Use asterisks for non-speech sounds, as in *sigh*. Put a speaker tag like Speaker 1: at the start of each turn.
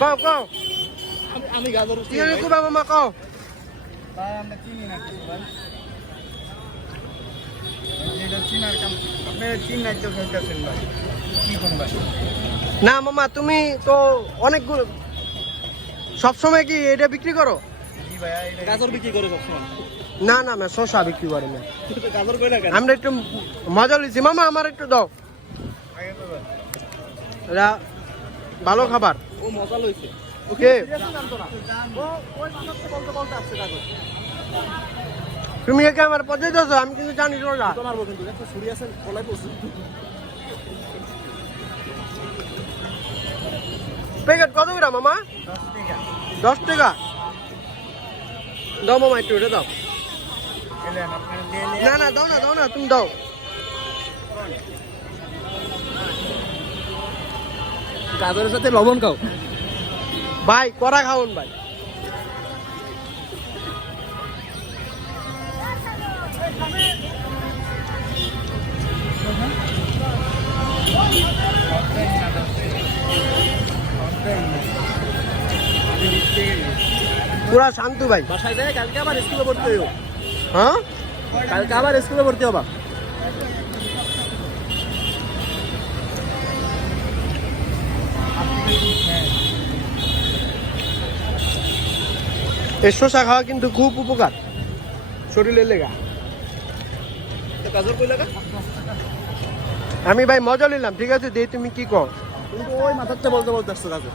Speaker 1: কও কও।
Speaker 2: আমি গাজর
Speaker 1: কুবা মামা কও।
Speaker 2: ভাই আমরা চিনি না ভাই। এটা চিনার কাম আপনি চিনার তো খাইতেছেন ভাই। কি কোন ভাই?
Speaker 1: না মামা তুমি তো অনেকগুলো সবসময় কি এটা বিক্রি করো?
Speaker 2: জি ভাই এটা গাজর বিক্রি করে সবসময়।
Speaker 1: না না না শশা বিক্রি করে না। *laughs*
Speaker 2: গাজর কইলা কেন?
Speaker 1: আমরা একটু মজা লিছি মামা আমার একটু দাও। ভালো খাবার।
Speaker 2: ও মজা লইছে।
Speaker 1: ওকে। তুমি একে আমার পচে দিয়েছ আমি কিন্তু জানি সোজা
Speaker 2: মারবো কিন্তু একটা আছে কলাই পড়ছে।
Speaker 1: প্যাকেট কত করে মামা?
Speaker 2: দশ টাকা।
Speaker 1: দশ টাকা দাও মামা একটু এটা দাও। না না দাও না দাও না তুমি দাও।
Speaker 2: গাজরের সাথে লবণ খাও।
Speaker 1: ভাই করা খাওন ভাই। পুরা শান্তু ভাই।
Speaker 2: বাসায় যায় কালকে আবার স্কুলে ভর্তি হইও।
Speaker 1: হ্যাঁ?
Speaker 2: কালকে আবার স্কুলে ভর্তি হবা।
Speaker 1: এই শসা খাওয়া কিন্তু খুব উপকার। শরীরের
Speaker 2: লেগা।
Speaker 1: আমি ভাই মজা নিলাম ঠিক আছে? দিয়ে তুমি কি কর
Speaker 2: কিন্তু ওই মাথাতে বলতে বলতে আসছো গাজর।